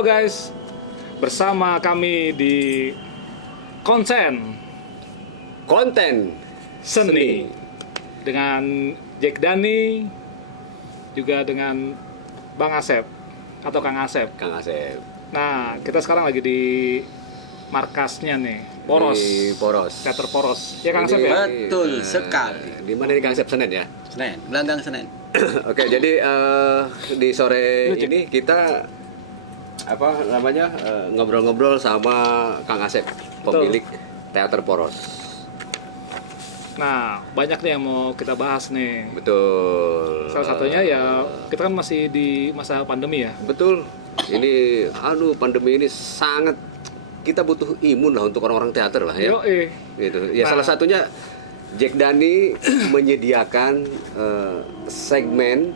Halo guys, bersama kami di konten seni dengan Jack Dani, juga dengan Bang Asep atau Kang Asep. Nah, kita sekarang lagi di markasnya nih, Poros. Di Poros. Teater Poros. Ya Kang Asep ya? Betul sekali. Di mana di Kang Asep, Senen ya? Senen, Gelanggang Senen. Oke, jadi di sore ini kita ngobrol-ngobrol sama Kang Asep, pemilik Teater Poros. Nah, banyak nih yang mau kita bahas nih. Betul. Salah satunya ya, kita kan masih di masa pandemi ya. Betul. Ini pandemi ini sangat, kita butuh imun lah untuk orang-orang teater lah ya. Gitu. Ya, salah satunya Jack Dani menyediakan segmen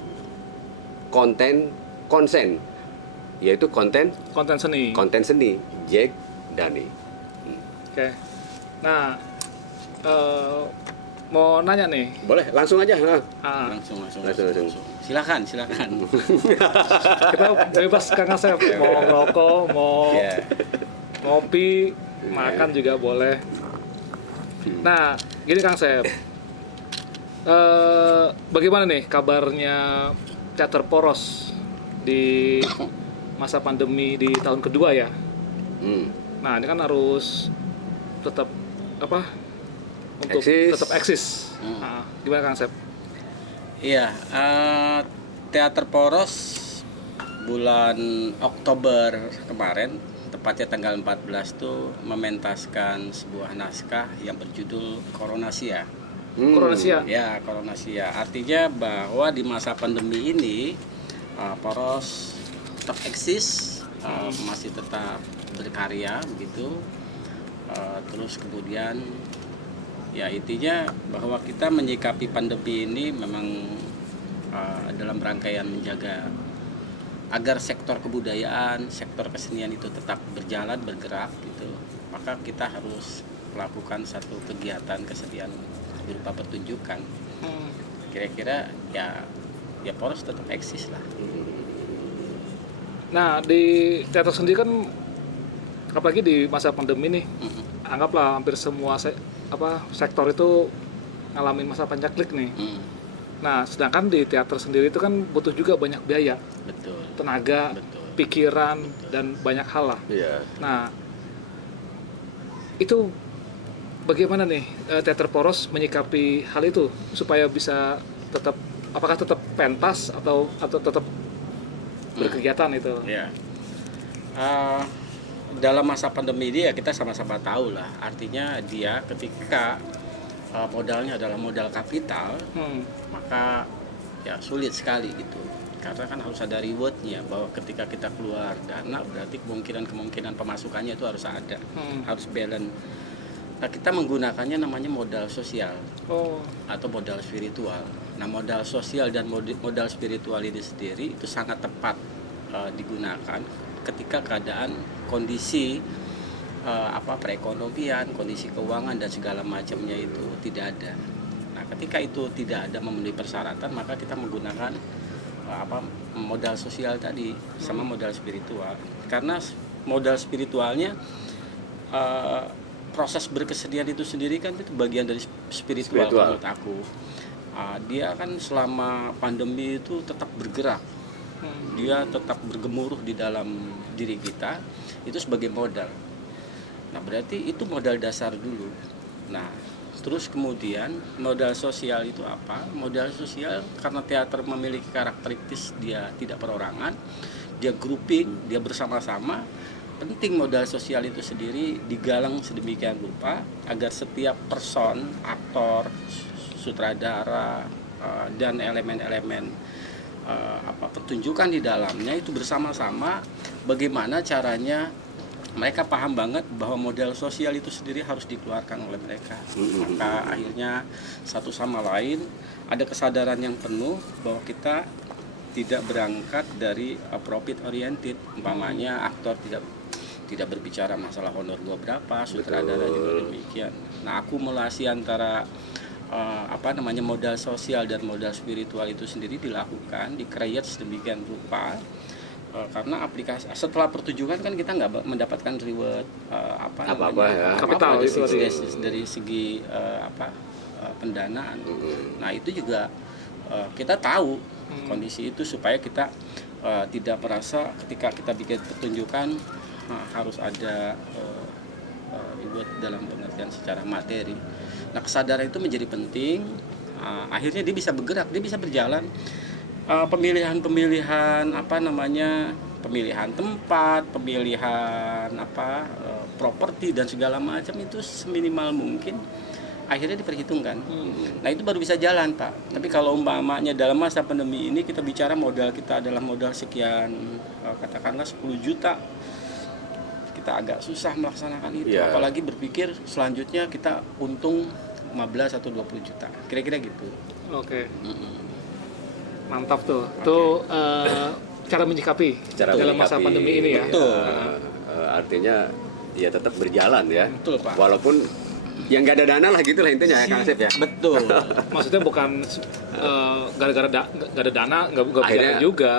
konsen, yaitu konten seni Jack Dani. Oke. Nah, mau nanya nih. Boleh langsung aja. Langsung. Silakan. Kita bebas Kang Asep. Mau ngerokok, mau ngopi, makan juga boleh. Nah, gini Kang Asep. Bagaimana nih kabarnya Teater Poros di masa pandemi di tahun kedua ya? Nah, ini kan harus tetap untuk tetap eksis. Nah, gimana Kang Asep? Iya, Teater Poros bulan Oktober kemarin, tepatnya tanggal 14 tuh mementaskan sebuah naskah yang berjudul Koronasia. Koronasia. Ya, Koronasia. Artinya bahwa di masa pandemi ini Poros tetap eksis, masih tetap berkarya begitu. Terus kemudian ya intinya bahwa kita menyikapi pandemi ini memang dalam rangkaian menjaga agar sektor kebudayaan, sektor kesenian itu tetap berjalan, bergerak gitu. Maka kita harus melakukan satu kegiatan kesenian berupa pertunjukan. Kira-kira ya Poros tetap eksis lah. Nah, di teater sendiri kan apalagi di masa pandemi nih, anggaplah hampir semua sektor itu ngalamin masa pancaklik nih. Nah, sedangkan di teater sendiri itu kan butuh juga banyak biaya, tenaga, pikiran, dan banyak hal lah. Nah, itu bagaimana nih Teater Poros menyikapi hal itu supaya bisa tetap, apakah tetap pentas atau tetap berkegiatan itu? Ya. Dalam masa pandemi ini ya kita sama-sama tahu lah, artinya dia ketika modalnya adalah modal kapital, maka ya sulit sekali gitu, karena kan harus ada rewardnya, bahwa ketika kita keluar dana berarti kemungkinan pemasukannya itu harus ada, harus balance. Nah, kita menggunakannya namanya modal sosial atau modal spiritual. Nah, modal sosial dan modal spiritual ini sendiri itu sangat tepat digunakan ketika keadaan kondisi perekonomian, kondisi keuangan dan segala macamnya itu tidak ada. Nah, ketika itu tidak ada memenuhi persyaratan, maka kita menggunakan modal sosial tadi sama modal spiritual. Karena modal spiritualnya proses berkesenian itu sendiri kan itu bagian dari spiritual. Menurut aku. Dia kan selama pandemi itu tetap bergerak. Dia tetap bergemuruh di dalam diri kita, itu sebagai modal. Nah, berarti itu modal dasar dulu. Nah, terus kemudian modal sosial itu apa? Modal sosial karena teater memiliki karakteristik dia tidak perorangan, dia grouping, dia bersama-sama. Penting modal sosial itu sendiri digalang sedemikian rupa agar setiap person, aktor, sutradara, dan elemen-elemen pertunjukan di dalamnya itu bersama-sama bagaimana caranya mereka paham banget bahwa modal sosial itu sendiri harus dikeluarkan oleh mereka. Maka akhirnya satu sama lain ada kesadaran yang penuh bahwa kita tidak berangkat dari profit oriented. Umpamanya aktor tidak berbicara masalah honor gua berapa, sutradara juga demikian. Nah, akumulasi antara modal sosial dan modal spiritual itu sendiri dilakukan, di-create sedemikian rupa karena aplikasi setelah pertunjukan kan kita nggak mendapatkan reward kapital dari segi pendanaan. Nah itu juga kita tahu kondisi itu supaya kita tidak merasa ketika kita bikin pertunjukan harus ada reward dalam pengertian secara materi. Nah kesadaran itu menjadi penting. Akhirnya dia bisa bergerak, dia bisa berjalan. Pemilihan pemilihan tempat, pemilihan properti dan segala macam itu seminimal mungkin akhirnya diperhitungkan. Nah itu baru bisa jalan, Pak. Tapi kalau umpamanya dalam masa pandemi ini kita bicara modal kita adalah modal sekian, katakanlah 10 juta, kita agak susah melaksanakan itu. Apalagi berpikir selanjutnya kita untung 15 atau 20 juta, kira-kira gitu. Oke. Mantap tuh. Tuh cara menyikapi dalam masa pandemi ini ya. Betul. Artinya ya tetap berjalan ya. Betul, Pak. Walaupun yang nggak ada dana lah gitu lah intinya ya Kang Asep ya. Betul. Maksudnya bukan gara-gara nggak ada dana nggak berjalan juga.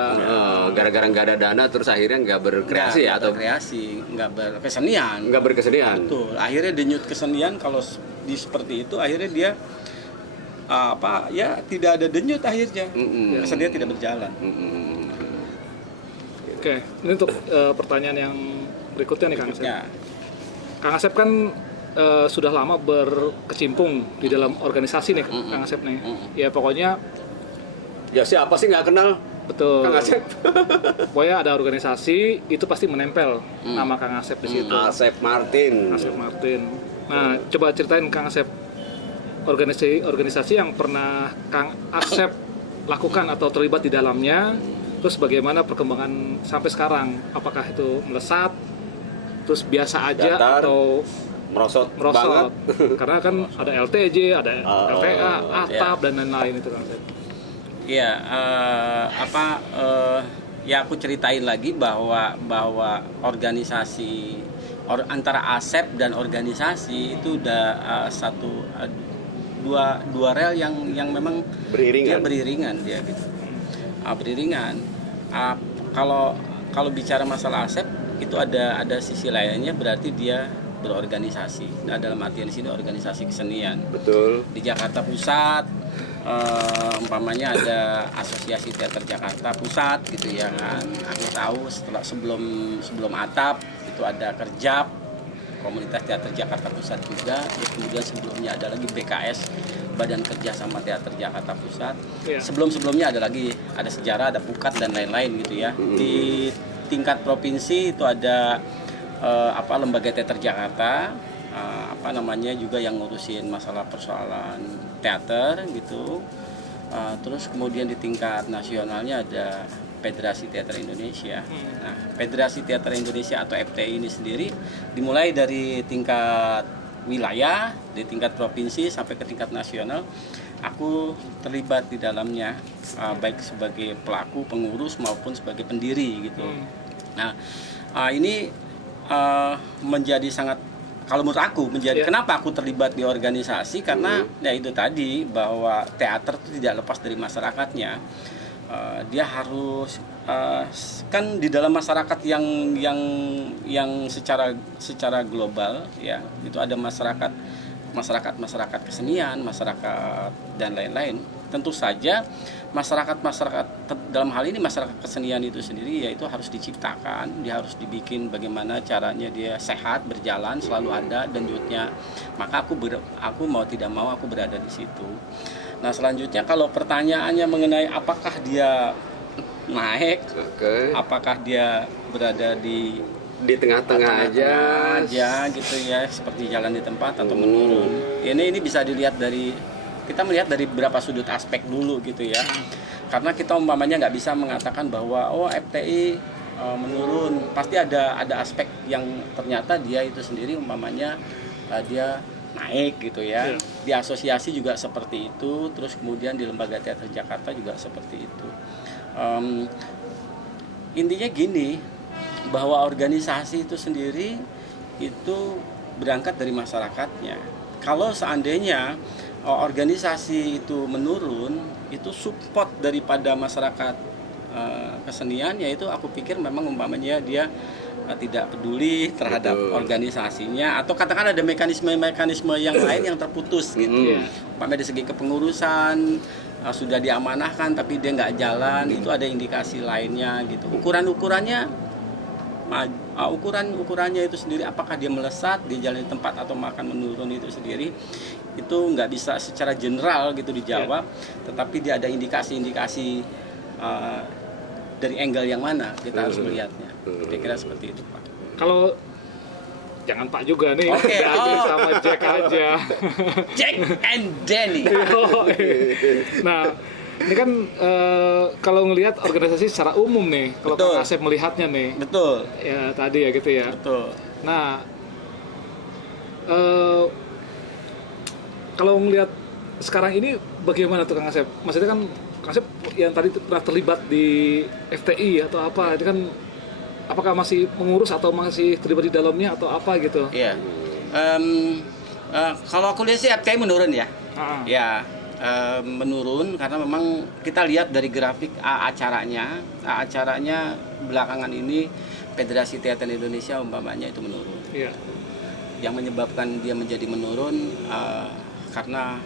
Gara-gara nggak ada dana terus akhirnya nggak berkreasi atau nggak berkesenian. Nggak berkesenian. Betul. Akhirnya denyut kesenian kalau seperti itu akhirnya dia tidak ada denyut akhirnya. Kesenian tidak berjalan. Oke, ini untuk pertanyaan yang berikutnya nih Kang Asep. Kang Asep kan sudah lama berkecimpung di dalam organisasi nih Kang Asep nih. Ya pokoknya ya siapa sih nggak kenal betul Kang Asep. Pokoknya ada organisasi itu pasti menempel nama Kang Asep di situ. Asep Martin. Nah, coba ceritain Kang Asep organisasi yang pernah Kang Asep lakukan atau terlibat di dalamnya, terus bagaimana perkembangan sampai sekarang? Apakah itu melesat, terus biasa aja datar, atau merosot banget? Karena kan ada LTJ, ada LTA, ATAP dan lain-lain itu Kang Asep. Iya, aku ceritain lagi bahwa organisasi antara Asep dan organisasi itu udah dua rel yang memang beriringan dia gitu. Beriringan. Kalau bicara masalah Asep itu ada sisi lainnya berarti dia berorganisasi. Nah, dalam artian di sini organisasi kesenian. Betul. Di Jakarta Pusat umpamanya ada Asosiasi Teater Jakarta Pusat gitu ya kan. Aku tahu sebelum ATAP itu ada Kerjap, Komunitas Teater Jakarta Pusat juga. Kemudian sebelumnya ada lagi BKS, Badan Kerja Sama Teater Jakarta Pusat. Sebelum-sebelumnya ada sejarah, ada Pukat dan lain-lain gitu ya. Di tingkat provinsi itu ada Lembaga Teater Jakarta, juga yang ngurusin masalah persoalan teater gitu. Terus kemudian di tingkat nasionalnya ada Federasi Teater Indonesia. Nah, Federasi Teater Indonesia atau FTI ini sendiri dimulai dari tingkat wilayah, di tingkat provinsi sampai ke tingkat nasional. Aku terlibat di dalamnya, baik sebagai pelaku, pengurus maupun sebagai pendiri gitu. Nah, ini menjadi sangat, kalau menurut aku kenapa aku terlibat di organisasi, karena ya itu tadi bahwa teater itu tidak lepas dari masyarakatnya. Dia harus kan di dalam masyarakat yang secara global ya, itu ada masyarakat kesenian, masyarakat dan lain-lain. Tentu saja masyarakat dalam hal ini masyarakat kesenian itu sendiri yaitu harus diciptakan, dia harus dibikin bagaimana caranya dia sehat, berjalan, selalu ada danjutnya. Maka aku mau tidak mau aku berada di situ. Nah, selanjutnya kalau pertanyaannya mengenai apakah dia naik, apakah dia berada di tengah-tengah aja gitu ya, seperti jalan di tempat atau menurun. Ini bisa dilihat kita melihat dari beberapa sudut aspek dulu gitu ya. Karena kita umpamanya nggak bisa mengatakan bahwa FTI menurun. Pasti ada aspek yang ternyata dia itu sendiri umpamanya dia naik gitu ya. Di asosiasi juga seperti itu, terus kemudian di Lembaga Teater Jakarta juga seperti itu. Intinya gini, bahwa organisasi itu sendiri itu berangkat dari masyarakatnya. Kalau seandainya organisasi itu menurun, itu support daripada masyarakat kesenian, yaitu aku pikir memang umpamanya dia tidak peduli terhadap organisasinya, atau katakan ada mekanisme yang lain yang terputus gitu. Umpamanya dari segi kepengurusan sudah diamanahkan tapi dia nggak jalan, itu ada indikasi lainnya gitu. Ukurannya itu sendiri, apakah dia melesat di jalan tempat atau makan menurun, itu sendiri itu nggak bisa secara general gitu dijawab, tetapi dia ada indikasi-indikasi dari angle yang mana kita harus melihatnya. Kira-kira seperti itu, Pak. Kalau jangan Pak juga nih, sama Jack aja. Jack and Danny. Nah, ini kan kalau ngelihat organisasi secara umum nih, kalau Kang Asep melihatnya nih. Betul. Ya tadi ya gitu ya. Betul. Nah, kalau ngelihat sekarang ini bagaimana tuh Kang Asep? Maksudnya kan Kang Asep yang tadi pernah terlibat di FTI atau apa, itu kan apakah masih mengurus atau masih terlibat di dalamnya atau apa gitu? Iya. Kalau aku lihat sih FTI menurun ya. Ya, menurun karena memang kita lihat dari grafik acaranya belakangan ini Federasi Teater Indonesia umpamanya itu menurun. Iya. Yang menyebabkan dia menjadi menurun karena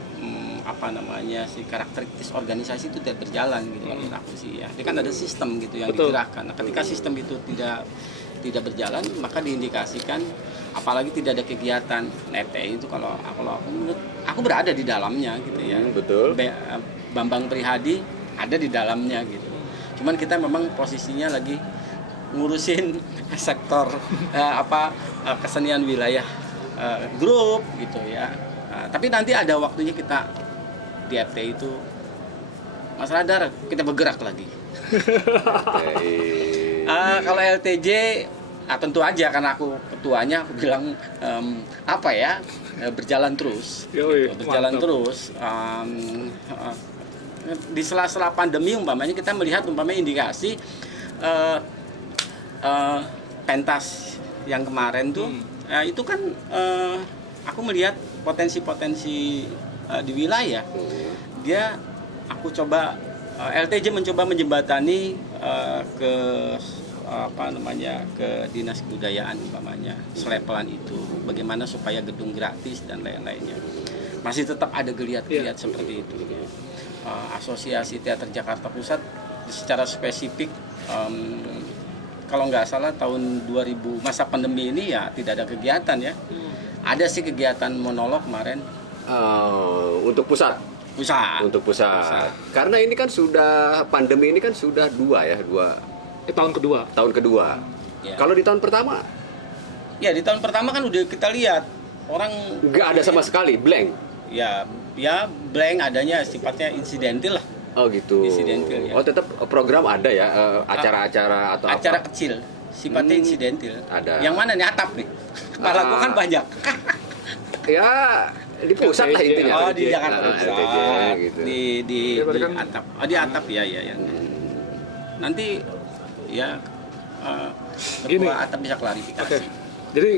si karakteristik organisasi itu tidak berjalan gitu menurut aku sih ya. Dia kan ada sistem gitu yang digerakkan. Nah, ketika sistem itu tidak berjalan, maka diindikasikan apalagi tidak ada kegiatan FTI itu. Kalau aku berada di dalamnya gitu ya. Betul. Bambang Prihadi ada di dalamnya gitu. Cuman kita memang posisinya lagi ngurusin sektor kesenian wilayah grup gitu ya. Tapi nanti ada waktunya kita di FTI itu, Mas Radar, kita bergerak lagi. Kalau LTJ, tentu aja karena aku ketuanya, aku bilang berjalan terus. Berjalan terus. Di sela-sela pandemi umpamanya kita melihat indikasi pentas yang kemarin tuh, itu kan aku melihat potensi-potensi di wilayah. LTJ mencoba menjembatani ke Dinas Kebudayaan umpamanya selevelan itu, bagaimana supaya gedung gratis dan lain-lainnya. Masih tetap ada geliat-geliat seperti itu. Asosiasi Teater Jakarta Pusat secara spesifik, kalau nggak salah tahun 2000 masa pandemi ini ya tidak ada kegiatan ya. Ada sih kegiatan monolog kemarin. Untuk pusat. Untuk pusat. Karena ini kan pandemi ini kan sudah tahun kedua. Ya. Kalau di tahun pertama? Ya di tahun pertama kan udah kita lihat orang nggak ada sama sekali, blank. Ya blank, adanya sifatnya insidental lah. Oh gitu. Insidental ya. Oh tetap program ada ya, acara-acara atau acara apa? Kecil. Sifatnya insidental. Ada. Yang mana nih atap nih? Kepala gua kan banyak. Ya di pusat lah intinya. Oh di Jakarta Pusat. Gitu. Di atap. Oh di atap ya. Nanti ya ketua atap bisa klarifikasi. Jadi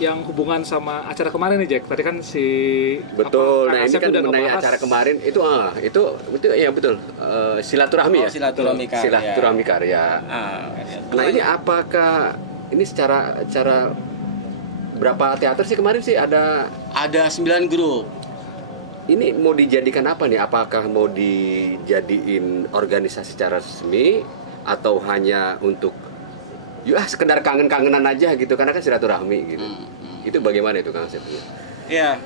yang hubungan sama acara kemarin nih Jack, tadi kan betul. Nah ini kan mengenai acara kemarin itu ya betul, silaturahmi ya. Silaturahmi karya. Nah ini apakah ini secara berapa teater sih kemarin sih ada 9 grup. Ini mau dijadikan apa nih? Apakah mau dijadiin organisasi secara resmi atau hanya untuk sekedar kangen-kangenan aja gitu, karena kan silaturahmi gitu. Itu bagaimana itu Kang Asep? Ya,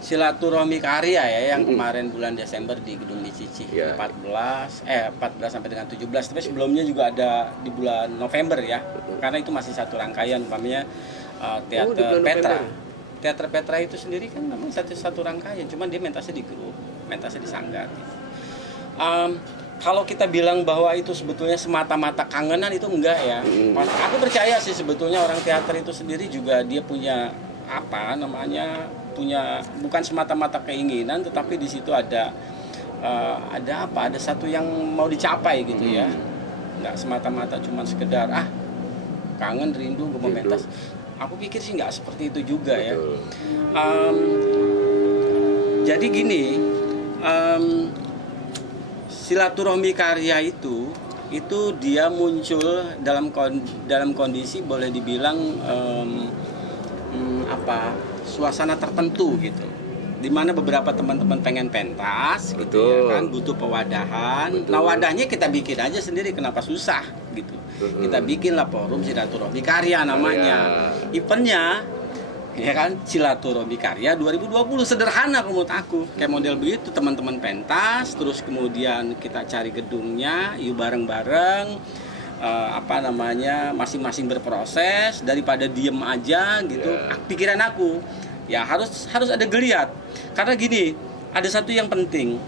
silaturahmi karya ya yang kemarin bulan Desember di Gedung Cici 14 sampai dengan 17. Tapi sebelumnya juga ada di bulan November ya. Karena itu masih satu rangkaian umpamanya teater Petra. Teater Petra itu sendiri kan memang satu rangkaian, cuman dia mentasnya di grup, mentasnya di sanggar. Kalau kita bilang bahwa itu sebetulnya semata-mata kangenan, itu enggak ya. Aku percaya sih sebetulnya orang teater itu sendiri juga dia punya punya bukan semata-mata keinginan, tetapi di situ ada satu yang mau dicapai gitu ya. Enggak semata-mata cuma sekedar kangen, rindu, gue mau mentas. Aku pikir sih nggak seperti itu juga ya. Jadi gini, silaturahmi karya itu dia muncul dalam kondisi boleh dibilang suasana tertentu gitu, dimana beberapa teman-teman pengen pentas gitu ya kan, butuh pewadahan. Nah, wadahnya kita bikin aja sendiri, kenapa susah gitu. Kita bikinlah forum silaturahmi karya namanya. Eventnya ya kan, silaturahmi karya 2020, sederhana menurut aku. Kayak model begitu, teman-teman pentas, terus kemudian kita cari gedungnya, yuk bareng-bareng, masing-masing berproses, daripada diem aja gitu. Pikiran aku ya harus ada geliat, karena gini, ada satu yang penting.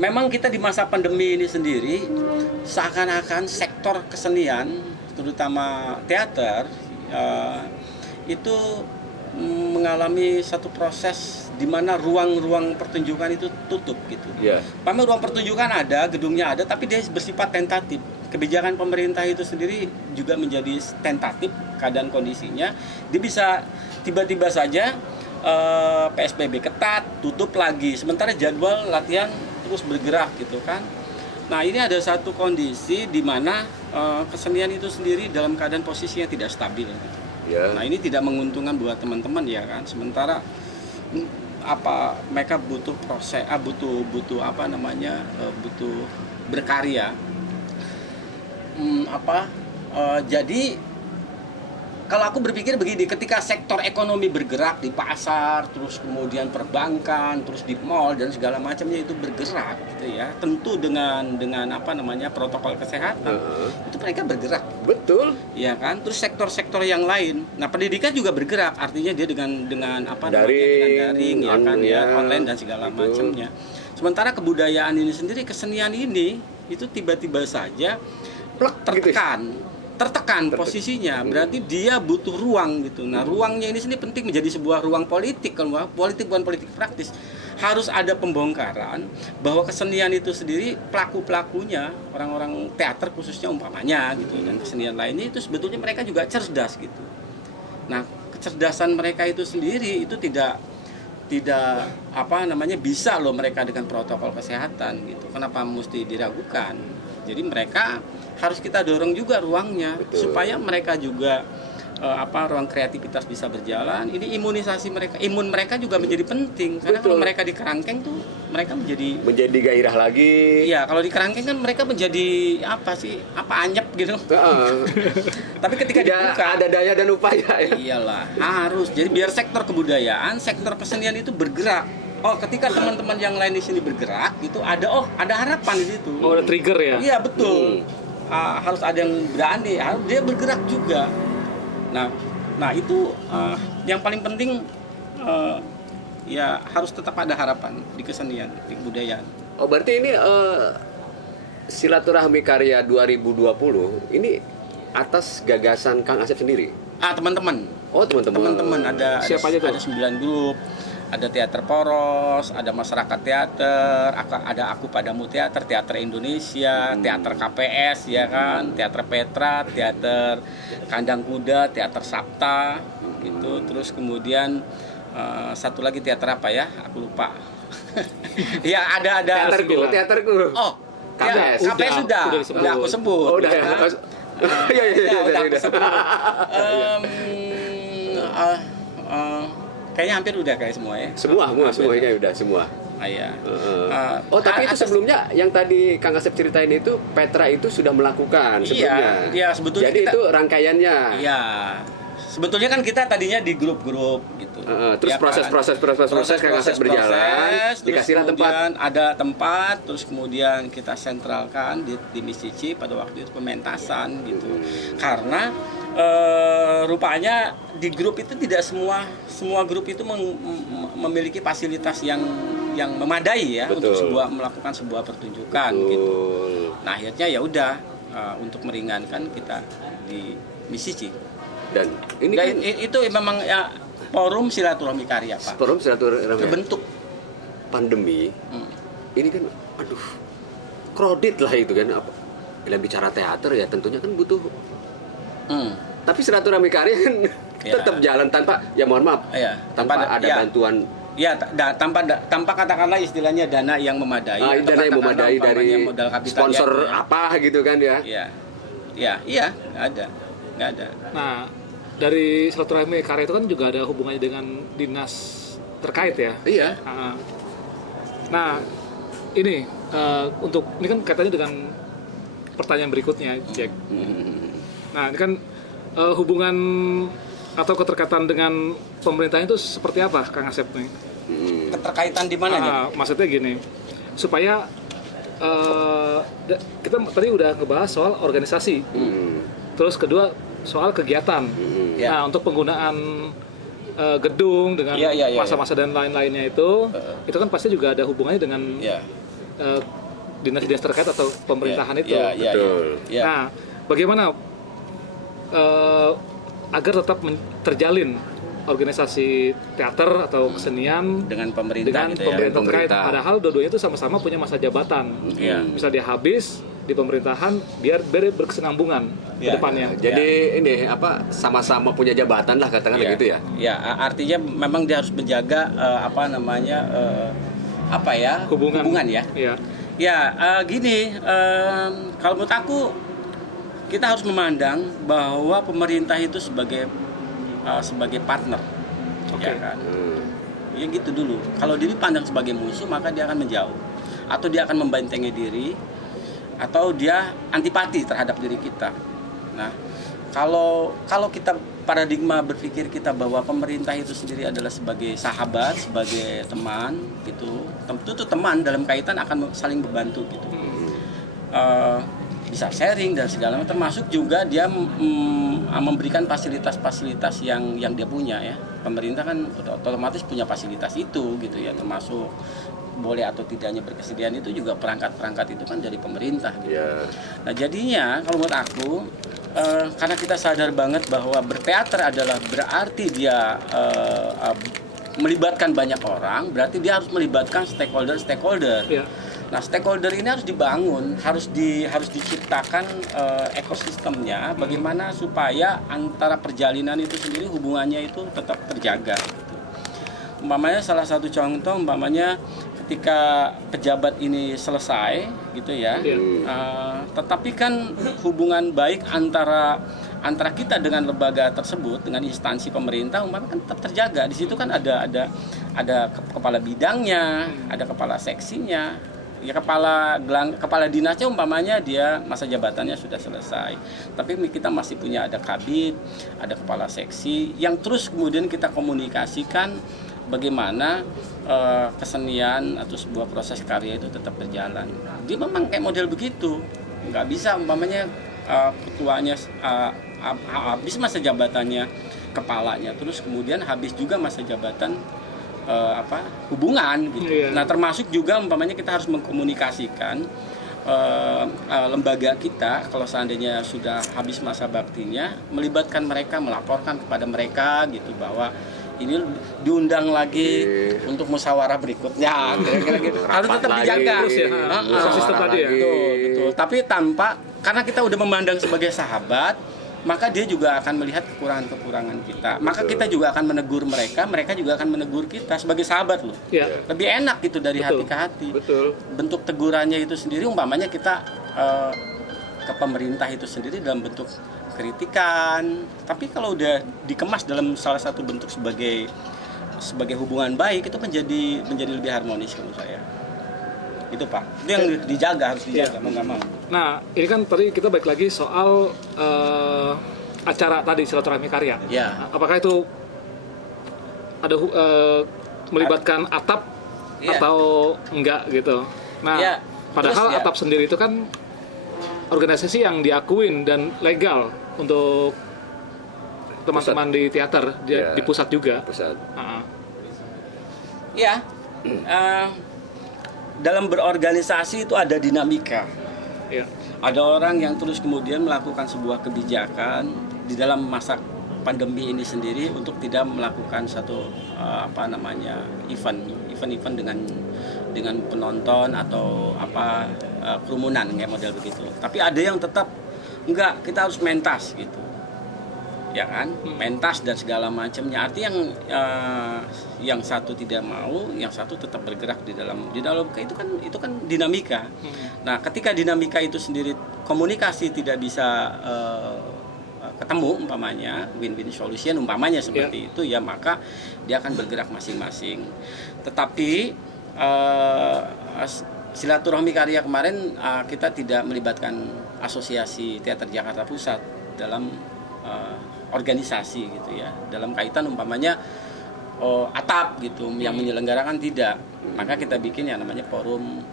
Memang kita di masa pandemi ini sendiri seakan-akan sektor kesenian, terutama teater, itu mengalami satu proses di mana ruang-ruang pertunjukan itu tutup gitu. Memang ruang pertunjukan ada, gedungnya ada, tapi dia bersifat tentatif. Kebijakan pemerintah itu sendiri juga menjadi tentatif keadaan kondisinya. Dia bisa tiba-tiba saja PSBB ketat, tutup lagi. Sementara jadwal latihan terus bergerak gitu kan. Nah, ini ada satu kondisi di mana kesenian itu sendiri dalam keadaan posisinya tidak stabil gitu. Nah, ini tidak menguntungkan buat teman-teman ya kan. Sementara mereka butuh proses, butuh berkarya. Jadi kalau aku berpikir begini, ketika sektor ekonomi bergerak di pasar, terus kemudian perbankan, terus di mall dan segala macamnya itu bergerak gitu ya, tentu dengan protokol kesehatan, itu mereka bergerak. Betul. Ya kan? Terus sektor-sektor yang lain. Nah, pendidikan juga bergerak, artinya dia dengan daring ya kan ya, online dan segala macamnya. Sementara kebudayaan ini sendiri, kesenian ini itu tiba-tiba saja tertekan posisinya, berarti dia butuh ruang gitu. Nah, ruangnya ini sendiri penting menjadi sebuah ruang politik. Kalau politik bukan politik praktis, harus ada pembongkaran bahwa kesenian itu sendiri, pelaku-pelakunya, orang-orang teater khususnya umpamanya gitu, dan kesenian lainnya itu sebetulnya mereka juga cerdas gitu. Nah, kecerdasan mereka itu sendiri itu tidak bisa loh mereka dengan protokol kesehatan gitu. Kenapa mesti diragukan? Jadi mereka harus kita dorong juga ruangnya. Betul. Supaya mereka juga ruang kreativitas bisa berjalan. Ini imunisasi mereka, imun mereka juga menjadi penting. Karena kalau mereka di kerangkeng tuh mereka menjadi gairah lagi. Iya, kalau di kerangkeng kan mereka menjadi anyep gitu. Tapi ketika dibuka ada daya dan upaya ya. Iyalah, harus. Jadi biar sektor kebudayaan, sektor kesenian itu bergerak. Ketika teman-teman yang lain di sini bergerak, itu ada harapan di situ. Ada trigger ya? Iya, betul. Harus ada yang berani, dia bergerak juga. Nah itu yang paling penting, ya harus tetap ada harapan di kesenian, di kebudayaan. Berarti ini silaturahmi karya 2020 ini atas gagasan Kang Asep sendiri? Teman-teman. Teman-teman. Siapa aja tuh? Ada 9 grup. Ada Teater Poros, ada Masyarakat Teater, ada Aku Padamu Teater, Teater Indonesia, Teater KPS ya kan, Teater Petra, Teater Kandang Kuda, Teater Sabta gitu. Terus kemudian satu lagi teater apa ya? Aku lupa. Ya ada Teaterku. KPS sudah aku sebut. Udah aku sebut. Kayaknya hampir udah kayak semua ya. Semua kayaknya udah semua. Iya. Tapi itu sebelumnya yang tadi Kang Asep ceritain itu Petra itu sudah melakukan sebelumnya. Iya, sebetulnya. Jadi itu rangkaiannya. Iya. Sebetulnya kan kita tadinya di grup-grup gitu. Terus ya proses Kang Asep berjalan, dikasihlah tempat. Ada tempat, terus kemudian kita sentralkan di Miss Cici pada waktu itu pementasan gitu. Karena rupanya di grup itu tidak semua grup itu memiliki fasilitas yang memadai ya. Betul. Untuk melakukan sebuah pertunjukan. Betul. Gitu. Nah, akhirnya ya udah untuk meringankan kita di Miss Cici. Dan itu memang ya forum silaturahmi karya, Pak. Forum silaturahmi terbentuk pandemi. Ini kan crowded lah itu kan. Bila bicara teater ya tentunya kan butuh. Tapi silaturahmi karya kan tetap jalan tanpa, ya mohon maaf, tanpa ada bantuan Ya, tanpa katakanlah istilahnya dana yang memadai. Dana yang memadai dari modal kapital sponsor apa gitu kan ya? Iya, nggak ada. Nah, dari silaturahmi karya itu kan juga ada hubungannya dengan dinas terkait ya? Iya. Nah, ini ini kan kaitannya dengan pertanyaan berikutnya, Jack. Nah, ini kan hubungan atau keterkaitan dengan pemerintah itu seperti apa, Kang Asep nih? Keterkaitan di mana nih? Maksudnya gini, supaya kita tadi udah ngebahas soal organisasi, terus kedua soal kegiatan. Nah, untuk penggunaan gedung dengan masa-masa dan lain-lainnya itu kan pasti juga ada hubungannya dengan dinas-dinas terkait atau pemerintahan itu. Betul. Nah, bagaimana agar tetap terjalin organisasi teater atau kesenian dengan pemerintah terkait, padahal dua-duanya itu sama-sama punya masa jabatan. Misal dia habis di pemerintahan biar berkesinambungan ke depannya. Jadi ini sama-sama punya jabatan lah katakanlah gitu ya. Ya, artinya memang dia harus menjaga hubungan ya. Ya, gini, kalau menurut aku kita harus memandang bahwa pemerintah itu sebagai partner, ya kan? Ya gitu dulu. Kalau dia dipandang sebagai musuh, maka dia akan menjauh, atau dia akan membentengi diri, atau dia antipati terhadap diri kita. Nah, kalau kita paradigma berpikir kita bahwa pemerintah itu sendiri adalah sebagai sahabat, sebagai teman, gitu, tentu itu teman dalam kaitan akan saling membantu, gitu. Bisa sharing dan segala macam, termasuk juga dia memberikan fasilitas-fasilitas yang dia punya ya. Pemerintah kan otomatis punya fasilitas itu gitu ya, termasuk boleh atau tidaknya berkesediaan itu juga perangkat-perangkat itu kan dari pemerintah gitu. Nah, jadinya kalau menurut aku karena kita sadar banget bahwa berteater adalah berarti dia melibatkan banyak orang, berarti dia harus melibatkan stakeholder. Nah, stakeholder ini harus dibangun, harus diciptakan ekosistemnya, bagaimana supaya antara perjalanan itu sendiri hubungannya itu tetap terjaga. Gitu. Umpamanya salah satu contoh, ketika pejabat ini selesai, gitu ya, tetapi kan hubungan baik antara kita dengan lembaga tersebut, dengan instansi pemerintah, umpamanya kan tetap terjaga. Di situ kan ada kepala bidangnya, ada kepala seksinya. Ya, kepala dinasnya umpamanya dia masa jabatannya sudah selesai, tapi kita masih punya ada kabid, ada kepala seksi yang terus kemudian kita komunikasikan bagaimana kesenian atau sebuah proses karya itu tetap berjalan. Dia memang kayak model begitu, nggak bisa umpamanya ketuanya habis masa jabatannya kepalanya, terus kemudian habis juga masa jabatan hubungan gitu. Nah, termasuk juga umpamanya kita harus mengkomunikasikan lembaga kita kalau seandainya sudah habis masa baktinya, melibatkan mereka, melaporkan kepada mereka gitu bahwa ini diundang lagi untuk musyawarah berikutnya, kira-kira gitu. Harus tetap dijaga. Sistem tadi ya. Betul. Tapi karena kita udah memandang sebagai sahabat, maka dia juga akan melihat kekurangan-kekurangan kita. Maka kita juga akan menegur mereka juga akan menegur kita sebagai sahabat loh. Lebih enak gitu dari hati ke hati. Bentuk tegurannya itu sendiri umpamanya kita ke pemerintah itu sendiri dalam bentuk kritikan. Tapi kalau udah dikemas dalam salah satu bentuk sebagai hubungan baik, itu menjadi lebih harmonis menurut saya. Itu Pak, itu yang harus dijaga, mau nggak mau. Nah, ini kan tadi kita balik lagi soal acara tadi silaturahmi karya. Apakah itu ada melibatkan atap atau enggak gitu? Nah, padahal atap sendiri itu kan organisasi yang diakuin dan legal untuk teman-teman di teater di pusat juga. Dalam berorganisasi itu ada dinamika. Ada orang yang terus kemudian melakukan sebuah kebijakan di dalam masa pandemi ini sendiri untuk tidak melakukan satu event dengan penonton atau kerumunan kayak model begitu. Tapi ada yang tetap enggak, kita harus mentas gitu. ya kan, pentas dan segala macamnya. Artinya yang satu tidak mau, yang satu tetap bergerak di dalam itu kan dinamika. Nah, ketika dinamika itu sendiri komunikasi tidak bisa ketemu, umpamanya win-win solution umpamanya seperti itu, ya maka dia akan bergerak masing-masing. Tetapi silaturahmi karya kemarin kita tidak melibatkan Asosiasi Teater Jakarta Pusat dalam organisasi gitu ya, dalam kaitan umpamanya atap gitu yang menyelenggarakan, tidak. Maka kita bikin yang namanya forum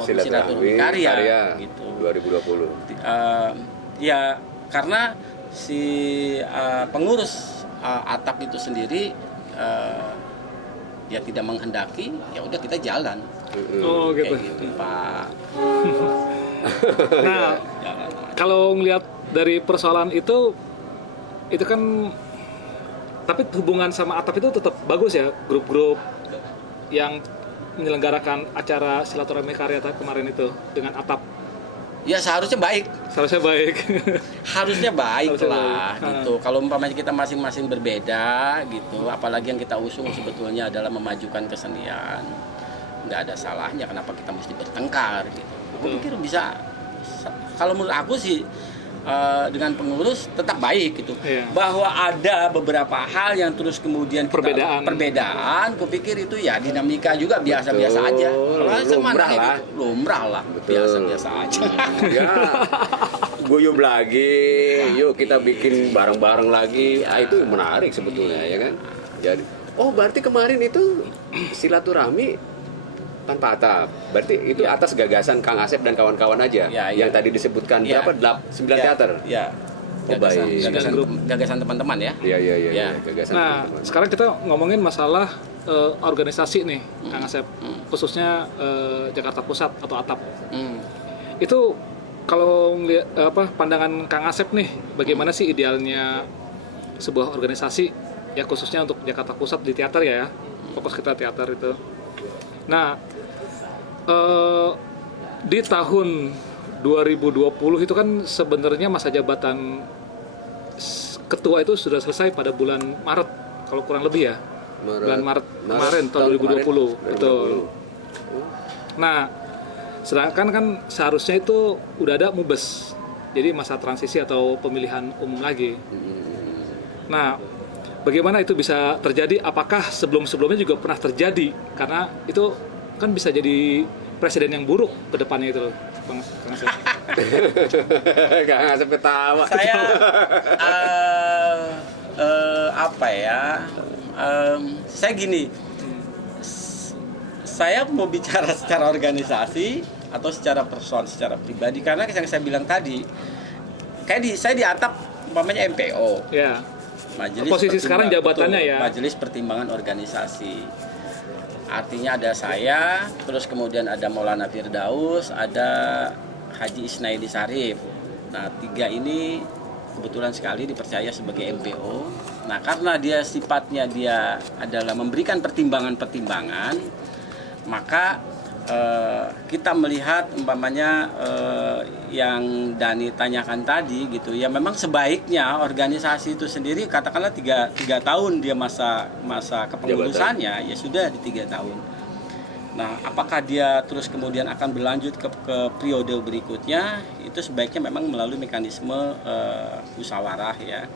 silaturahmi karya gitu 2020. Ya karena si pengurus atap itu sendiri dia tidak menghendaki, ya udah kita jalan. Oh gitu. Kayak gitu, Pak. Nah, kalau ngelihat dari persoalan itu kan, tapi hubungan sama atap itu tetap bagus ya, grup-grup yang menyelenggarakan acara silaturahmi karya kemarin itu dengan atap. Ya seharusnya baik. Harusnya baik lah gitu. Kalau umpamanya kita masing-masing berbeda gitu, apalagi yang kita usung sebetulnya adalah memajukan kesenian, nggak ada salahnya kenapa kita mesti bertengkar gitu. Aku pikir bisa. Kalau menurut aku sih dengan pengurus tetap baik gitu. Bahwa ada beberapa hal yang terus kemudian perbedaan, kupikir itu ya dinamika juga biasa-biasa aja. Lumrah lah, biasa-biasa aja. Ya, guyub lagi, yuk kita bikin bareng-bareng lagi. Itu menarik sebetulnya ya kan. Jadi, berarti kemarin itu silaturahmi tanpa atap. Berarti itu atas gagasan Kang Asep dan kawan-kawan aja. Yang tadi disebutkan berapa? 9 teater. Ya. Gagasan teman-teman ya. Iya. Gagasan nah, teman-teman. Sekarang kita ngomongin masalah organisasi nih, Kang Asep. Khususnya Jakarta Pusat atau atap. Itu kalau ngelihat pandangan Kang Asep nih, bagaimana sih idealnya sebuah organisasi ya, khususnya untuk Jakarta Pusat di teater ya. Fokus kita teater itu. Nah, di tahun 2020 itu kan sebenarnya masa jabatan ketua itu sudah selesai pada bulan Maret, kalau kurang lebih ya. Bulan Maret kemarin tahun 2020. Betul. Nah, sedangkan kan seharusnya itu udah ada MUBES. Jadi masa transisi atau pemilihan umum lagi. Nah, bagaimana itu bisa terjadi? Apakah sebelum-sebelumnya juga pernah terjadi? Karena itu kan bisa jadi presiden yang buruk ke depannya itu, Bang Asep. Kang Asep ketawa. Saya saya gini. Saya mau bicara secara organisasi atau secara person, secara pribadi, karena yang saya bilang tadi, saya di atap umpamanya MPO. Ya. Majelis posisi sekarang jabatannya ya. Majelis Pertimbangan Organisasi. Artinya ada saya, terus kemudian ada Maulana Firdaus, ada Haji Isnaidi Sarif. Nah, 3 ini kebetulan sekali dipercaya sebagai MPO. Nah, karena dia sifatnya dia adalah memberikan pertimbangan-pertimbangan, maka kita melihat umpamanya yang Dani tanyakan tadi gitu ya, memang sebaiknya organisasi itu sendiri katakanlah 3 tahun dia masa kepengurusannya, ya sudah di 3 tahun. Nah, apakah dia terus kemudian akan berlanjut ke periode berikutnya, itu sebaiknya memang melalui mekanisme musyawarah ya,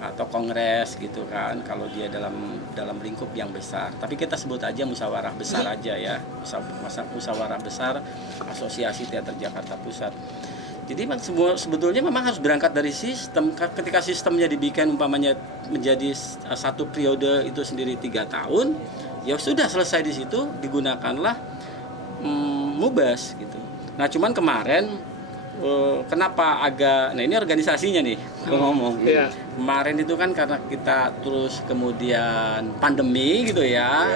atau kongres gitu kan, kalau dia dalam lingkup yang besar. Tapi kita sebut aja musyawarah besar aja ya, musyawarah besar Asosiasi Teater Jakarta Pusat. Jadi sebetulnya memang harus berangkat dari sistem. Ketika sistemnya dibikin umpamanya menjadi satu periode itu sendiri 3 tahun, ya sudah selesai di situ, digunakanlah MUBES gitu. Nah, cuman kemarin kenapa nah ini organisasinya nih ngomong. Kemarin itu kan karena kita terus kemudian pandemi gitu ya,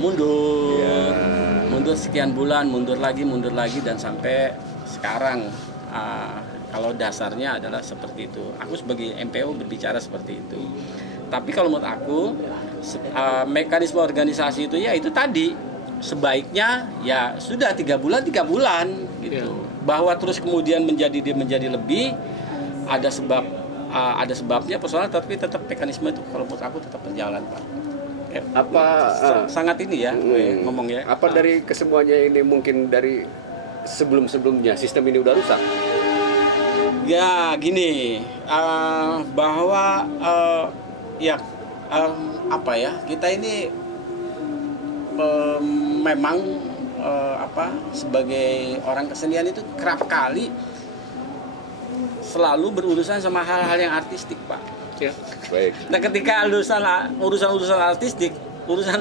mundur sekian bulan, mundur lagi dan sampai sekarang kalau dasarnya adalah seperti itu. Aku sebagai MPO berbicara seperti itu. Tapi kalau menurut aku mekanisme organisasi itu ya itu tadi, sebaiknya ya sudah 3 bulan gitu. Bahwa terus kemudian menjadi lebih, ada sebab ada sebabnya persoalan, tapi tetap mekanisme itu kalau menurut aku tetap berjalan, Pak. Sangat ini ya ngomong ya. Apa dari kesemuanya ini mungkin dari sebelum-sebelumnya sistem ini udah rusak? Ya gini, bahwa apa ya, kita ini memang sebagai orang kesenian itu kerap kali selalu berurusan sama hal-hal yang artistik, Pak. Ya. Baik. Nah, ketika urusan artistik, urusan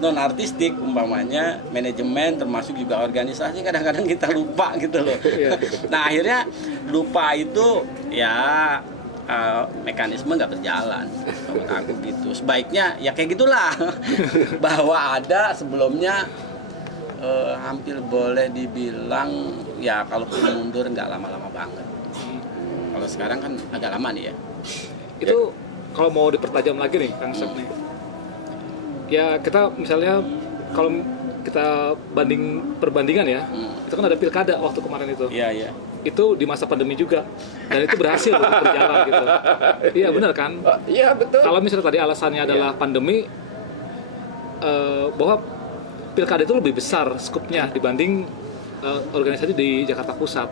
non artistik, umpamanya manajemen termasuk juga organisasi, kadang-kadang kita lupa gitu loh. Nah, akhirnya lupa itu ya mekanisme nggak berjalan menurut aku gitu. Sebaiknya ya kayak gitulah. Bahwa ada sebelumnya hampir boleh dibilang ya kalau mundur nggak lama-lama banget. Kalau sekarang kan agak lama nih ya. Itu kalau mau dipertajam lagi nih Kang Sep nih. Ya kita misalnya kalau kita perbandingan ya, itu kan ada pilkada waktu kemarin itu. Iya, iya. Itu di masa pandemi juga, dan itu berhasil berjalan gitu. Iya benar kan? Iya betul. Kalau misalnya tadi alasannya adalah pandemi, bahwa pilkada itu lebih besar skupnya dibanding organisasi di Jakarta Pusat.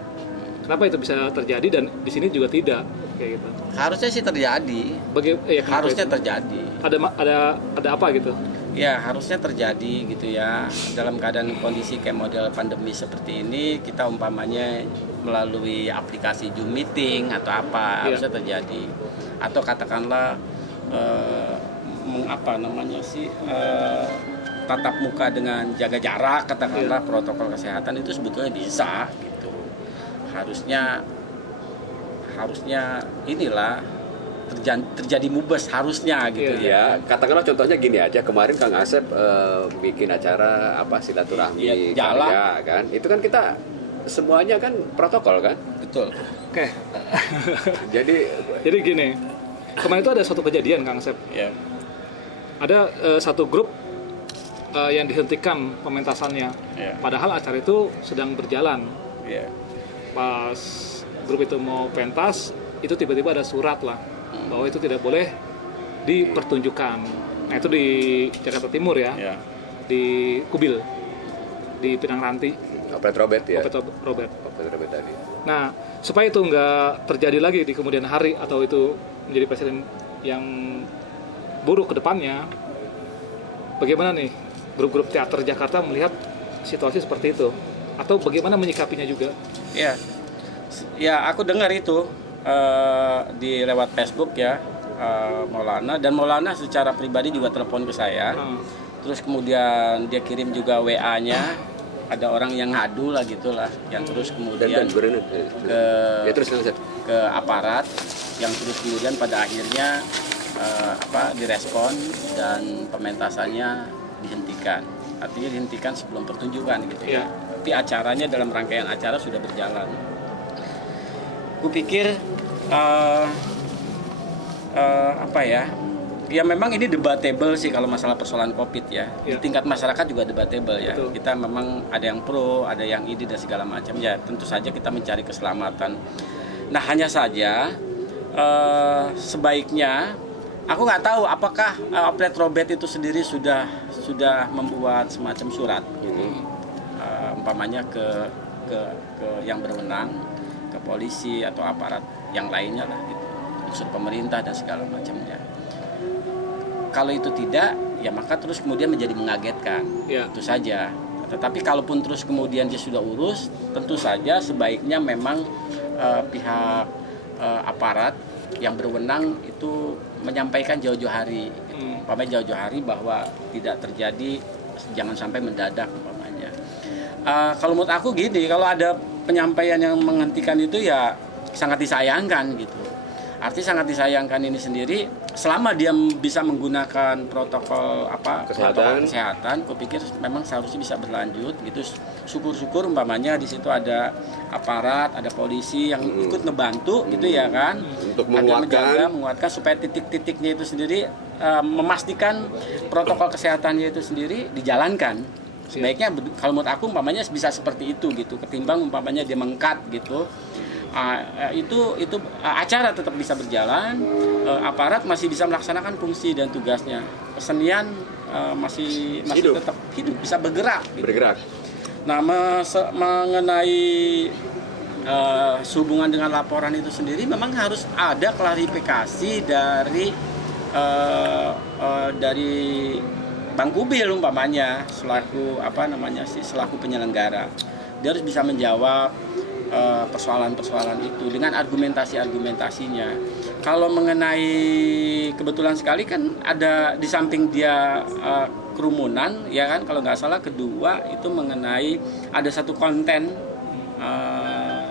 Kenapa itu bisa terjadi dan di sini juga tidak kayak gitu? Harusnya sih terjadi. Harusnya terjadi. Ada apa gitu? Ya harusnya terjadi gitu ya. Dalam keadaan kondisi kayak model pandemi seperti ini, kita umpamanya melalui aplikasi Zoom meeting atau apa harusnya terjadi. Atau katakanlah tatap muka dengan jaga jarak, katakanlah protokol kesehatan itu sebetulnya bisa gitu. Harusnya inilah terjadi mubes harusnya gitu ya. Katakanlah contohnya gini aja, kemarin Kang Asep bikin acara silaturahmi jalan kan, itu kan kita semuanya kan protokol kan. Betul. Oke. Jadi gini, kemarin itu ada suatu kejadian Kang Asep. Ya. Ada satu grup yang dihentikan pementasannya, padahal acara itu sedang berjalan. Pas grup itu mau pentas, itu tiba-tiba ada surat lah bahwa itu tidak boleh dipertunjukkan. Nah itu di Jakarta Timur ya, di Kubil, di Pinang Ranti. Opet Robert tadi. Nah supaya itu nggak terjadi lagi di kemudian hari atau itu menjadi presiden yang buruk ke depannya, bagaimana nih grup-grup teater Jakarta melihat situasi seperti itu? Atau bagaimana menyikapinya juga? Ya aku dengar itu di lewat Facebook ya, Maulana, dan Maulana secara pribadi juga telepon ke saya. Terus kemudian dia kirim juga WA-nya, ada orang yang ngadu lah gitulah, yang terus kemudian ke aparat, yang terus kemudian pada akhirnya direspon dan pementasannya dihentikan. Artinya dihentikan sebelum pertunjukan gitu ya. Tapi acaranya dalam rangkaian acara sudah berjalan. Kupikir ya memang ini debatable sih kalau masalah persoalan COVID ya. Di tingkat masyarakat juga debatable ya. Betul. Kita memang ada yang pro, ada yang ini dan segala macam ya. Tentu saja kita mencari keselamatan. Nah hanya saja sebaiknya aku nggak tahu apakah Oplet Robert itu sendiri sudah membuat semacam surat gitu. Umpamanya ke yang berwenang, ke polisi atau aparat yang lainnya lah gitu, unsur pemerintah dan segala macamnya. Kalau itu tidak, ya maka terus kemudian menjadi mengagetkan, itu saja. Tetapi kalaupun terus kemudian dia sudah urus, tentu saja sebaiknya memang pihak aparat yang berwenang itu menyampaikan jauh-jauh hari, gitu. Umpamanya jauh-jauh hari bahwa tidak terjadi, jangan sampai mendadak umpamanya. Kalau menurut aku gini, kalau ada penyampaian yang menghentikan itu ya sangat disayangkan gitu. Artinya sangat disayangkan ini sendiri, selama dia bisa menggunakan protokol kesehatan, kupikir memang seharusnya bisa berlanjut gitu. Syukur-syukur umpamanya di situ ada aparat, ada polisi yang ikut ngebantu gitu ya kan, untuk menguatkan supaya titik-titiknya itu sendiri memastikan protokol kesehatannya itu sendiri dijalankan. Sebaiknya kalau menurut aku umpamanya bisa seperti itu gitu, ketimbang umpamanya dia mengkat gitu. acara tetap bisa berjalan, aparat masih bisa melaksanakan fungsi dan tugasnya, kesenian masih hidup. Tetap hidup, bisa bergerak. Gitu. Bergerak. Nah, mengenai sehubungan dengan laporan itu sendiri, memang harus ada klarifikasi dari Bang Kubil umpamanya selaku selaku penyelenggara. Dia harus bisa menjawab persoalan-persoalan itu dengan argumentasinya. Kalau mengenai, kebetulan sekali kan ada di samping dia kerumunan, ya kan, kalau nggak salah kedua itu mengenai ada satu konten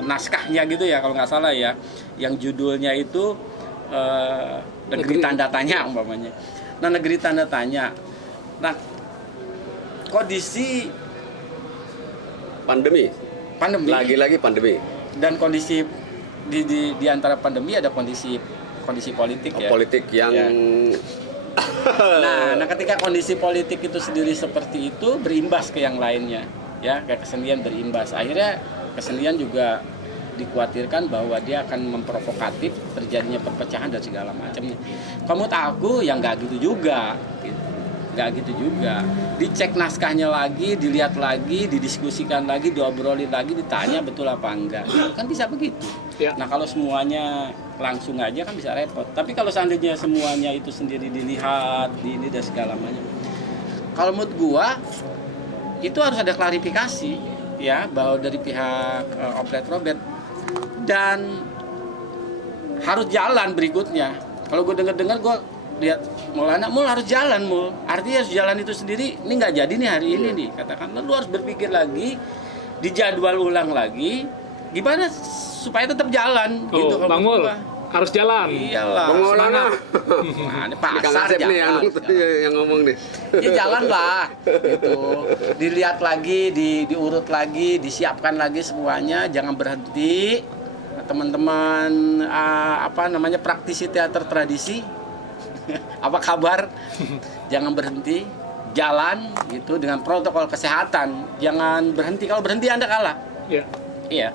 naskahnya gitu ya, kalau nggak salah ya, yang judulnya itu negeri tanda tanya umpamanya. Nah, negeri tanda tanya. Nah, kondisi Pandemi. Lagi-lagi pandemi. Dan kondisi di antara pandemi ada kondisi politik ya. Politik yang ya. Nah, ketika kondisi politik itu sendiri seperti itu berimbas ke yang lainnya, ya, kayak kesenian berimbas. Akhirnya kesenian juga dikhawatirkan bahwa dia akan memprovokatif terjadinya perpecahan dan segala macamnya. Menurut aku yang nggak gitu juga, gitu. Nggak gitu juga. Dicek naskahnya lagi, dilihat lagi, didiskusikan lagi, diobrolin lagi, ditanya betul apa enggak. Kan bisa begitu. Ya. Nah, kalau semuanya langsung aja kan bisa repot. Tapi kalau seandainya semuanya itu sendiri dilihat, ini dan segala macam. Kalau menurut gua itu harus ada klarifikasi, ya, bahwa dari pihak Oplet Robert, dan harus jalan berikutnya. Kalau gue dengar gue lihat Maulana, harus jalan, artinya harus jalan itu sendiri. Ini nggak jadi nih hari ini nih, katakanlah lu harus berpikir lagi, dijadwal ulang lagi, gimana supaya tetap jalan. Oh, gitu. Bang Mul harus jalan. Iyalah. Bang Maulana. Nah, ini pasar Kang Asep nih yang ngomong nih. Ya jalan lah, gitu. Dilihat lagi, diurut lagi, disiapkan lagi semuanya, jangan berhenti. Teman-teman praktisi teater tradisi, apa kabar? Jangan berhenti, jalan gitu dengan protokol kesehatan. Jangan berhenti, kalau berhenti Anda kalah. Iya.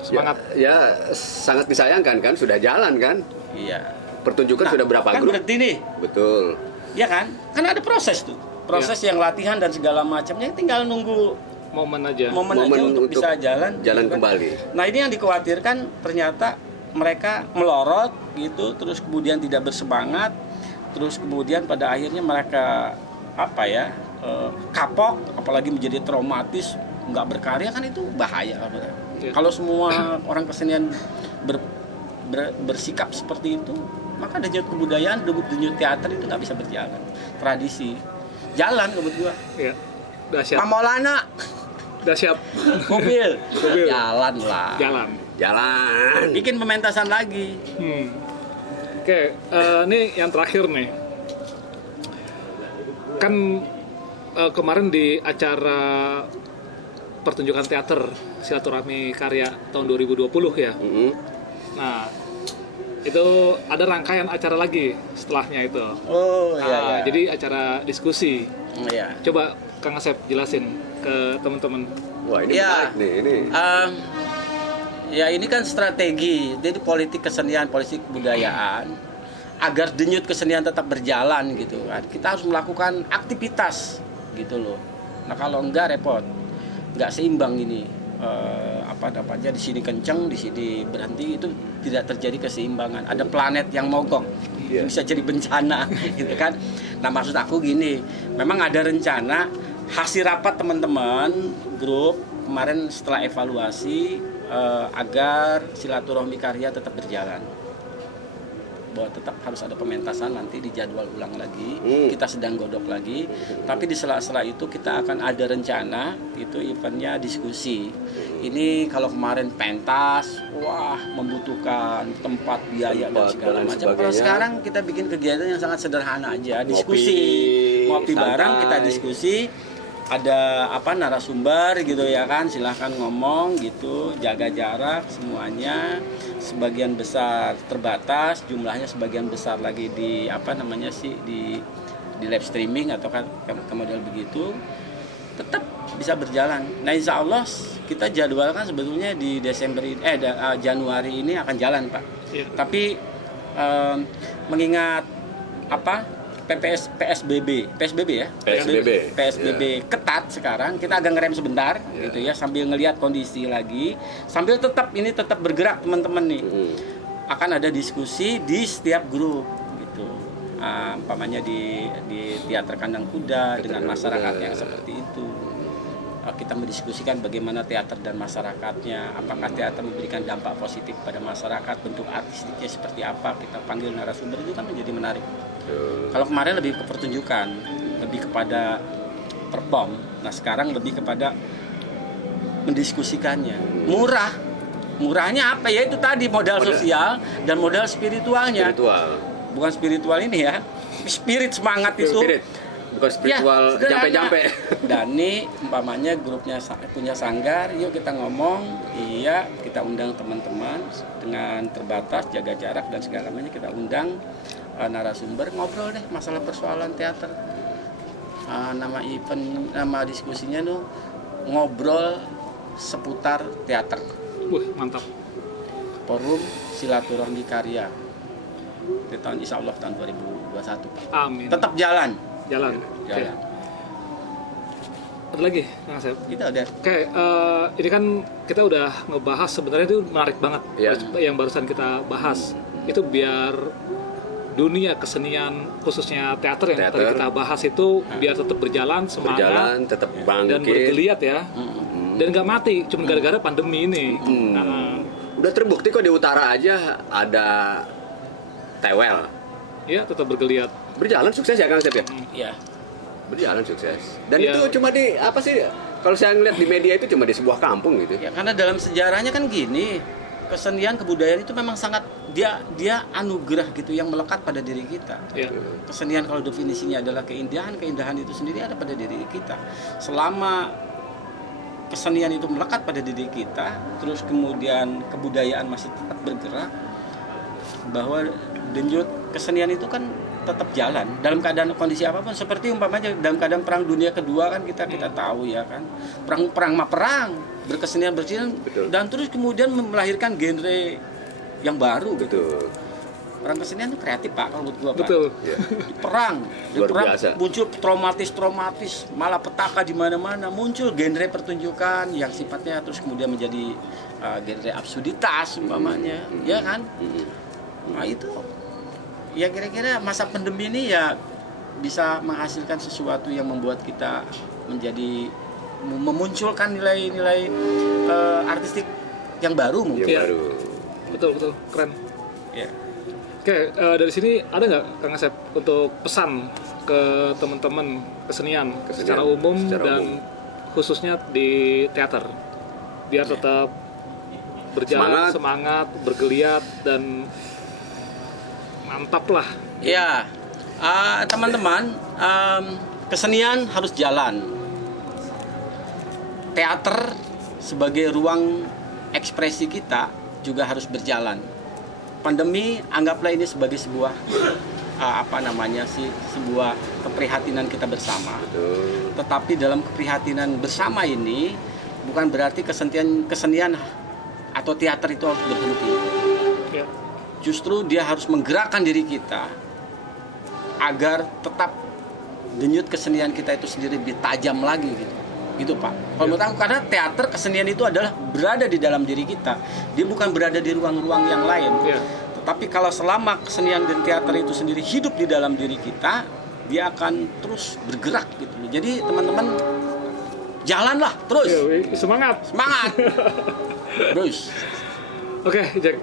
Semangat. Ya, sangat disayangkan kan, sudah jalan kan? Iya. Pertunjukan sudah berapa kan grup? Berhenti nih. Betul. Iya kan? Kan ada proses tuh. Proses yang latihan dan segala macamnya, tinggal nunggu momen aja untuk bisa jalan kembali. Nah, ini yang dikhawatirkan, ternyata mereka melorot gitu, terus kemudian tidak bersemangat, terus kemudian pada akhirnya mereka kapok, apalagi menjadi traumatis, nggak berkarya, kan itu bahaya. Kalau semua orang kesenian bersikap seperti itu, maka denyut kebudayaan, denyut teater itu nggak bisa berjalan. Tradisi jalan menurut gua. Iya. Udah siap. Pak Maulana. Udah siap. Mobil. Jalan lah. Jalan. Bikin pementasan lagi. Oke, ini yang terakhir nih. Kan kemarin di acara pertunjukan teater Silaturahmi Karya tahun 2020 ya. Nah, itu ada rangkaian acara lagi setelahnya itu. Oh iya. Jadi acara diskusi. Iya. Coba Kang Asep jelasin ke teman-teman. Wah, ini menarik nih. Ini kan strategi. Jadi politik kesenian, politik kebudayaan, agar denyut kesenian tetap berjalan gitu kan. Kita harus melakukan aktivitas gitu loh. Nah, kalau enggak repot. Nggak seimbang ini, di sini kenceng, di sini berhenti, itu tidak terjadi keseimbangan. Ada planet yang mogok, bisa jadi bencana, gitu kan. Nah, maksud aku gini, memang ada rencana hasil rapat teman-teman grup kemarin setelah evaluasi agar Silaturahmi Karya tetap berjalan. Bahwa tetap harus ada pementasan, nanti dijadwal ulang lagi, kita sedang godok lagi, tapi di sela-sela itu kita akan ada rencana itu eventnya diskusi. Ini kalau kemarin pentas, membutuhkan tempat, biaya dan segala macam. Kalau sekarang kita bikin kegiatan yang sangat sederhana aja, diskusi, ngopi bareng, kita diskusi. Ada narasumber gitu ya kan, silahkan ngomong gitu, jaga jarak semuanya, sebagian besar terbatas, jumlahnya sebagian besar lagi di live streaming atau ke model begitu. tetap bisa berjalan. Nah, insya Allah kita jadwalkan sebetulnya di Januari ini akan jalan, Pak. Iya. Tapi mengingat PSBB ya, PSBB ketat sekarang, kita agak ngerem sebentar, gitu ya, sambil ngelihat kondisi lagi, sambil tetap bergerak teman-teman nih. Akan ada diskusi di setiap grup, gitu. Umpamanya di teater kandang kuda dengan masyarakat yang seperti itu. Kita mendiskusikan bagaimana teater dan masyarakatnya, apakah teater memberikan dampak positif pada masyarakat, bentuk artistiknya seperti apa, kita panggil narasumber, itu kan menjadi menarik. Kalau kemarin lebih ke pertunjukan, lebih kepada perform, nah sekarang lebih kepada mendiskusikannya. Murahnya apa ya, itu tadi modal sosial dan modal spiritualnya. Bukan spiritual ini ya, spirit semangat itu. Bukan spiritual jampe-jampe. Dan ini umpamanya grupnya punya sanggar, yuk kita ngomong, iya kita undang teman-teman dengan terbatas, jaga jarak dan segala macamnya, kita undang narasumber, ngobrol deh masalah persoalan teater. Nama diskusinya tuh ngobrol seputar teater. Mantap. Forum Silaturahmi Karya. Di tahun insya Allah tahun 2021. Amin. Tetap jalan. Jalan. Jalan. Ada lagi, Kang Asep? Kita ada. Oke, ini kan kita udah ngebahas, sebenarnya itu menarik banget yang barusan kita bahas. Itu biar dunia kesenian, khususnya teater yang tadi kita bahas itu biar tetap berjalan, semangat, tetap bangkit dan bergeliat ya. Dan nggak mati, cuma gara-gara pandemi ini. Udah terbukti kok di utara aja ada Tewel. Ya, tetap bergeliat. Berjalan sukses ya Kang Asep ya? Iya. Berjalan sukses. Dan itu cuma di apa sih? Kalau saya ngeliat di media itu cuma di sebuah kampung gitu. Ya karena dalam sejarahnya kan gini, kesenian kebudayaan itu memang sangat dia anugerah gitu yang melekat pada diri kita. Ya. Kesenian kalau definisinya adalah keindahan itu sendiri ada pada diri kita. Selama kesenian itu melekat pada diri kita, terus kemudian kebudayaan masih tetap bergerak, bahwa denyut kesenian itu kan tetap jalan dalam keadaan kondisi apapun. Seperti umpamanya dalam keadaan perang dunia kedua kan kita tahu ya kan, perang berkesenian dan terus kemudian melahirkan genre yang baru gitu. Orang kesenian itu kreatif Pak, kalau menurut gua Pak. Betul. Perang biasa. Muncul traumatis, malapetaka di mana-mana, muncul genre pertunjukan yang sifatnya terus kemudian menjadi genre absurditas umpamanya, ya kan? Nah itu ya kira-kira masa pandemi ini ya bisa menghasilkan sesuatu yang membuat kita menjadi memunculkan nilai-nilai artistik yang baru mungkin. Ya. Betul, keren. Ya. Oke, dari sini ada nggak Kang Asep untuk pesan ke teman-teman kesenian secara umum dan khususnya di teater biar tetap berjalan semangat, bergeliat dan mantap lah. Ya, teman-teman, kesenian harus jalan. Teater sebagai ruang ekspresi kita juga harus berjalan. Pandemi anggaplah ini sebagai sebuah sebuah keprihatinan kita bersama. Tetapi dalam keprihatinan bersama ini bukan berarti kesenian atau teater itu harus berhenti. Ya. Justru dia harus menggerakkan diri kita agar tetap denyut kesenian kita itu sendiri lebih tajam lagi gitu Pak. Kalau menurut aku, karena teater kesenian itu adalah berada di dalam diri kita, dia bukan berada di ruang-ruang yang lain. Tetapi kalau selama kesenian dan teater itu sendiri hidup di dalam diri kita, dia akan terus bergerak gitu. Jadi teman-teman jalanlah terus. Semangat. Terus. Oke, Jack,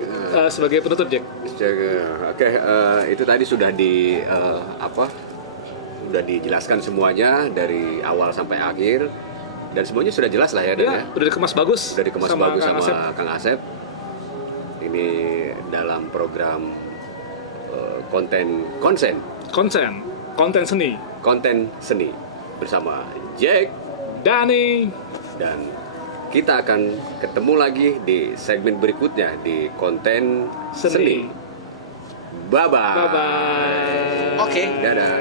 sebagai penutup Jack. Itu tadi sudah sudah dijelaskan semuanya dari awal sampai akhir dan semuanya sudah jelas lah ya. Udah dikemas bagus. Udah dikemas bagus sama Kang Asep. Ini dalam program konten seni bersama Jack, Dani, dan kita akan ketemu lagi di segmen berikutnya di konten seni. Bye-bye. Oke. Dadah.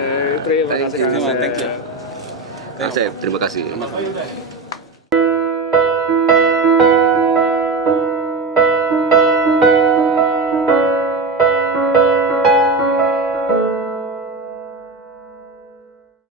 Terima kasih. Thank you. Asep, terima kasih. Sama-sama.